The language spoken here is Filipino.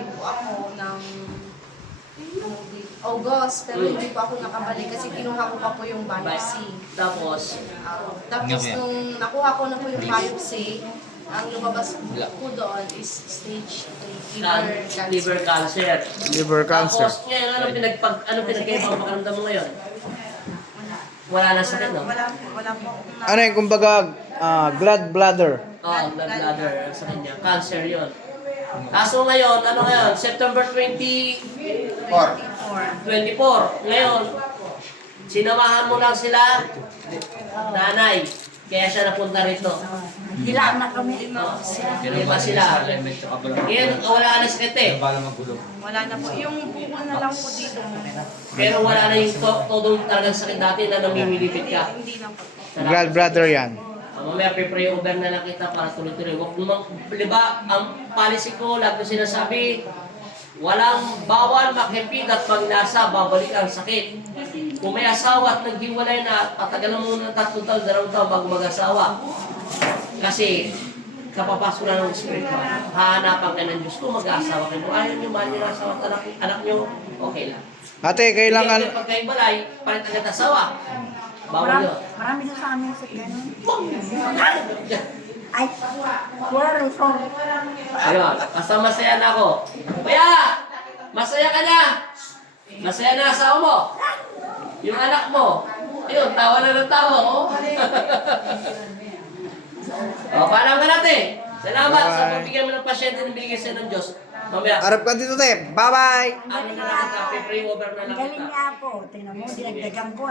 bumalik po ako ng August, pero hindi po ako nakabalik kasi kinuha ko pa po yung biopsy. Tapos, Tapos nung nakuha ko na po yung biopsy, ang lumabas po doon is stage 3 liver cancer. liver cancer. Liver cancer. Tapos, ngayon, ano pinagkaiba ang makaramdam mo ngayon? Wala na sakit, no? Wala po akong Ano yung kumbaga gallbladder? Oo, blood bladder sa kanya. Cancer yun. Kaso ngayon, ano ngayon? September 24. Ngayon, sinamahan mo lang sila, nanay. Kaya siya napunta rito. Hilaan na kami. Lima sila. Ngayon, wala ka na sakit eh. Wala na po. Yung bukol na lang po dito. Pero wala na yung todo talagang sakit dati na namimilipit ka. Hindi na po. Gallbladder yan. Mamaya pre over na lang kita para tuloy-tuloy. Di ba, ang policy ko, lahat ko sinasabi, walang bawal makipid at pag nasa, babalik ang sakit. Kung may asawa at naghiwalay na, patagalan mo ng 3 taon, 2 taon bago mag-asawa. Kasi, kapapasok na ng Espiritu, hahanapan ka ng Diyos. Kung mag-asawa kayo, kung ayaw nyo, mahal nyo ang asawa at anak nyo, okay lang. Ate, kailangan... Hindi pagkaibalay, palit agad asawa. Bawal yun. Marami na sa amin sa ganun. Ay, sorry. Ayun, basta masaya na ako. Kuya! Masaya ka na! Masaya na asawa mo! Yung anak mo! Ayun, tawa na ng tawa, oh! O, paalam ka natin! Salamat sa Bye. pagbigyan mo ng pasyente na binigay sa'yo ng Diyos. Mamaya, Harap ka dito, te. Bye-bye! ano na lang kita, pray over na lang Galing kita. niya ako. Tingnan mo, dinagdagan ko.